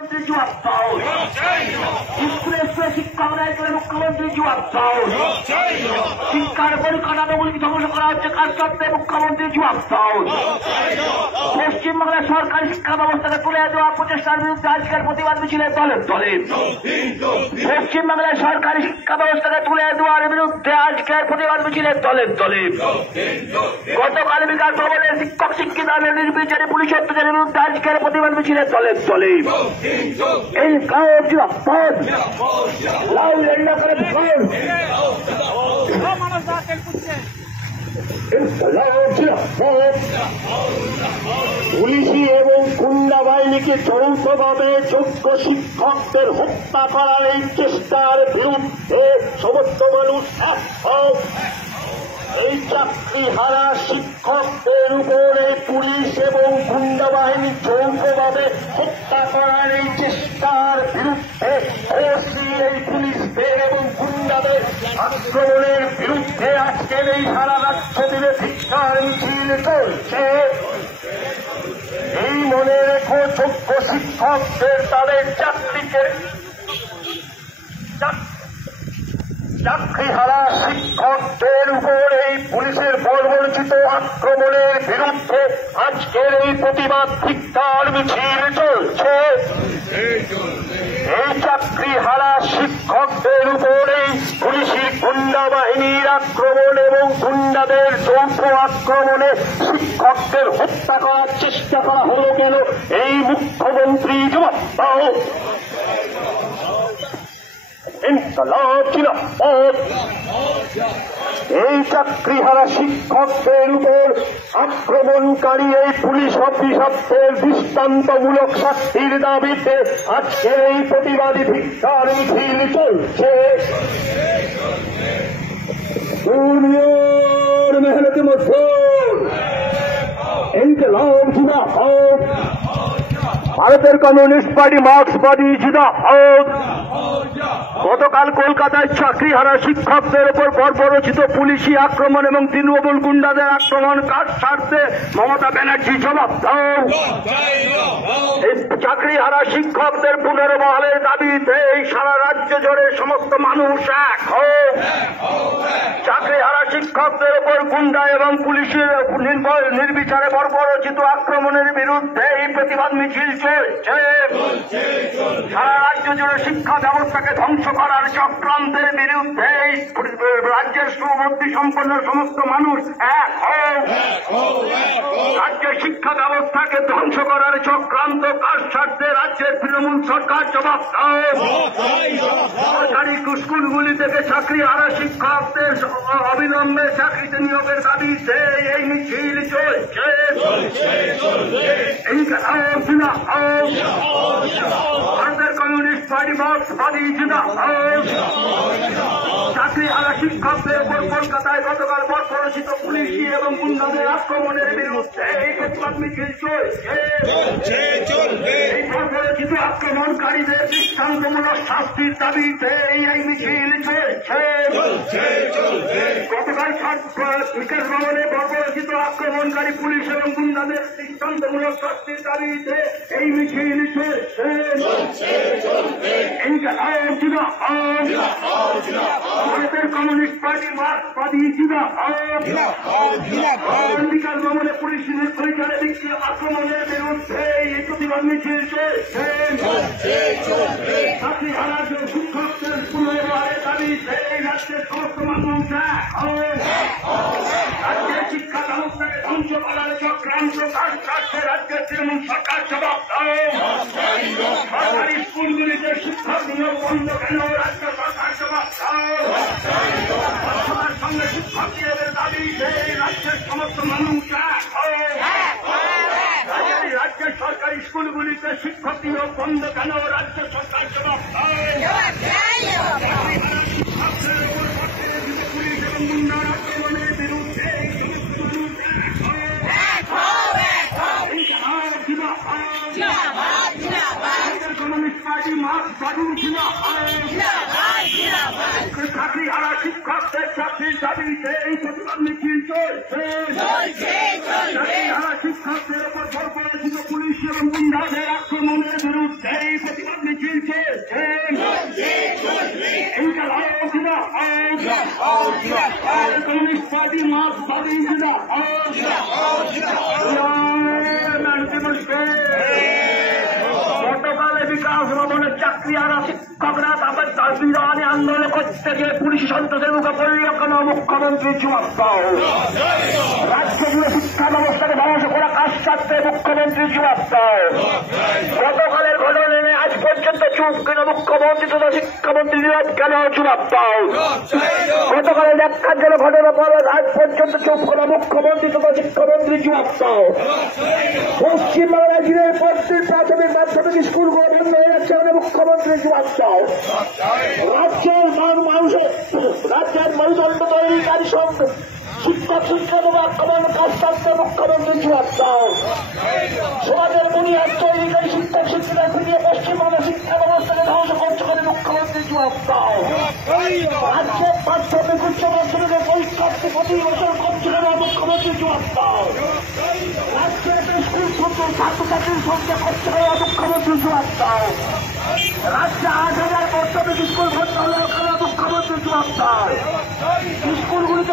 জবাব দাও। স্কুলে শিক্ষকরা এখানে মুখ্যমন্ত্রী জবাব দাও। শিক্ষার পরিকাঠামোগুলিকে ধ্বংস করা হচ্ছে কার সত্ত্বে মুখ্যমন্ত্রী জবাব দাও। পশ্চিমবাংলার সরকারি শিক্ষা ব্যবস্থাকে তুলে দেওয়া প্রচেষ্টার বিরুদ্ধে আজকের প্রতিবাদ মিছিলে দলে দলে। পশ্চিমবাংলার সরকারি শিক্ষা ব্যবস্থাকে তুলে দেওয়ার বিরুদ্ধে আজকের প্রতিবাদ মিছিলে দলে দলে। গতকাল বিকাশ ভবনে শিক্ষক শিক্ষিতাদের নির্বিচারে পুলিশ অত্যাচারের বিরুদ্ধে আজকের প্রতিবাদ মিছিলে দলে দলে। এই গাঁও জিরাপদ লাল এন্ডা করে পুলিশি এবং গুন্ডা বাহিনীকে যৌথভাবে যোগ্য শিক্ষকদের হত্যা করার এই চেষ্টার বিরুদ্ধে সমস্ত মানুষ এক হোক। এই চাকরিহারা শিক্ষকদের উপরে পুলিশ এবং গুন্ডা বাহিনী যৌথভাবে হত্যা করার এই চেষ্টার বিরুদ্ধে এই পুলিশদের এবং গুন্ডাদের আক্রমণের বিরুদ্ধে আজকের এই সারা রাজ্য জুড়ে ধিক্কার মিছিল চলছে। এই মনে রেখো, যোগ্য শিক্ষকদের তাদের চাকরিহারা শিক্ষকদের উপর এই পুলিশের বর্বরচিত আক্রমণের বিরুদ্ধে আজকের এই প্রতিবাদ ধিক্কার মিছিল চলছে। এই চাকরিহারা শিক্ষকদের উপর এই পুলিশের গুন্ডা বাহিনীর আক্রমণ এবং গুন্ডাদের যৌথ আক্রমণে শিক্ষকদের হত্যা করার চেষ্টা করা হলো কেন? এই মুখ্যমন্ত্রী জবাব দাও। এই চাকরিহারা শিক্ষকদের উপর আক্রমণকারী এই পুলিশ অফিসারদের দৃষ্টান্তমূলক শাস্তির দাবিতে আজকের এই প্রতিবাদী ধিক্কার মিছিল চলছে। দুনিয়ার মেহনতি মজদুর ইনকলাব জিন্দাবাদ, ভারতের কমিউনিস্ট পার্টি মার্ক্সবাদী জিন্দাবাদ। গতকাল কলকাতায় চাকরিহারা শিক্ষকদের উপর বর্বরচিত পুলিশি আক্রমণ এবং তৃণমূল গুন্ডাদের আক্রমণ কার স্বার্থে? মমতা ব্যানার্জি জবাব দাও। এই চাকরিহারা শিক্ষকদের পুনর্বহালের দাবিতে এই সারা রাজ্য জুড়ে সমস্ত মানুষ এক হোক। চাকরিহারা শিক্ষকদের উপর গুন্ডা এবং পুলিশের নির্বিচারে বর্বরচিত আক্রমণের বিরুদ্ধে এই প্রতিবাদ মিছিল চলছে। সারা রাজ্য জুড়ে শিক্ষা ব্যবস্থাকে ধ্বংস করার চক্রান্তের বিরুদ্ধে রাজ্যের সুবুদ্ধি সম্পন্ন সমস্ত মানুষ এক হোক। রাজ্যের শিক্ষা ব্যবস্থাকে ধ্বংস করার চক্রান্ত কার স্বার্থে? রাজ্যের তৃণমূল সরকার জবাব দাও। সরকারি স্কুলগুলি থেকে চাকরিহারা শিক্ষকদের অবিলম্বে চাকরিতে নিয়োগের দাবিতে এই মিছিল চলছে। এই ভারতের কমিউনিস্ট পার্টি মার্ক্সবাদী জিন্দাবাদ। চাকরিহারা শিক্ষকদের উপর কলকাতায় গতকাল বর্বরচিত পুলিশি এবং গুন্ডাদের আক্রমণের বিরুদ্ধে এই প্রতিবাদ মিছিল চলছে। এই বর্বরচিত আক্রমণকারীদের দৃষ্টান্তমূলক শাস্তির দাবিতে এই মিছিল চলছে। গতকাল বিকাশ ভবনে বর্বরচিত আক্রমণকারী পুলিশ এবং গুন্ডাদের দৃষ্টান্তমূলক শাস্তির দাবিতে এই মিছিল চলছে। ভারতের কমিউনিস্ট পার্টি মার্ক্সবাদী জিন্দাবাদ। বিকাশ ভবনে পুলিশের আক্রমণের বিরুদ্ধে এই প্রতিবাদ মিছিল চলছে। চাকরিহারা শিক্ষকদের পুনর্বহালের দাবিতে এই রাজ্যের সমস্ত মানুষ রাজ্যের শিক্ষা ব্যবস্থাকে ধ্বংস করার চক্রান্ত কার স্বার্থে? রাজ্যের তৃণমূল সরকার জবাব দাও। সরকারি স্কুলগুলিতে শিক্ষক নিয়োগ বন্ধ কেন? রাজ্য সরকার জবাব দাও। সবার সঙ্গে শিক্ষক নিয়োগের দাবিতে রাজ্যের সমস্ত মানুষ রাজ্যের সরকারি স্কুলগুলিতে শিক্ষক নিয়োগ বন্ধ কেন? রাজ্য সরকার জবাব দাও। শিক্ষকদের উপর পুলিশ এবং গুন্ডার আক্রমণের বিরুদ্ধে কমিউনিস্ট পার্টি মার্ক্স বাদী চাকরি হারা শিক্ষকদের চাকরির দাবিতে এই প্রতিবাদ মিছিল চলছে। চাকরি হারা শিক্ষকদের উপর বর্বরচিত পুলিশ এবং গুন্ডাদের আক্রমণের বিরুদ্ধে এই প্রতিবাদ মিছিল চলছে। কমিউনিস্ট পার্টি মার্ক্স বাদী গতকালে বিকাশ ভবনের চাকরি হারা শিক্ষকরা তাদের দাবি দাওয়ানি আন্দোলন করতে গিয়ে পুলিশ সন্ত্রাসের মুখে পড়ল কেন? মুখ্যমন্ত্রী জবাব দাও। রাজ্য জুড়ে শিক্ষা ব্যবস্থাকে ধ্বংস করা কাজ ছাড়তে মুখ্যমন্ত্রী জবাব দাও। গতকালের ঘটনা নিয়ে আজ পর্যন্ত চুপ কেন মুখ্যমন্ত্রী তথা শিক্ষামন্ত্রী কেন? জবাব দাও। গতকালের ব্যাখ্যার ঘটনা পর আজ পর্যন্ত চুপ কেন মুখ্যমন্ত্রী তথা শিক্ষামন্ত্রী জবাব দাও। পশ্চিমবাংলায় দিনের পর দিন প্রাথমিক মাধ্যমিক স্কুলগুলো বন্ধ হয়ে যাচ্ছে মুখ্যমন্ত্রী জবাব দাও। রাজ্যের মেরুদণ্ড তৈরিকারী শিক্ষক শিক্ষক আক্রমণ কাজ ছাড়তে মুখ্যমন্ত্রী জবাব দাও। সমাজের বুনিয়াদ তৈরিকারী শিক্ষক শিক্ষিকা ফিরিয়ে পশ্চিমবঙ্গের শিক্ষা ব্যবস্থাকে ধ্বংস করছে করে মুখ্যমন্ত্রী জবাব দাও। রাজ্যের মাধ্যমিক উচ্চ মাধ্যমিকের পরীক্ষার্থী প্রতি বছর করছে করে মুখ্যমন্ত্রী জবাব দাও। রাজ্যের স্কুল ছাত্রছাত্রীর সংখ্যা করছে করে মুখ্যমন্ত্রী জবাব দাও। রাজ্যে 8,000 মাধ্যমিক স্কুল বন্ধ হলেও মুখ্যমন্ত্রী জবাব দাও। স্কুলগুলিতে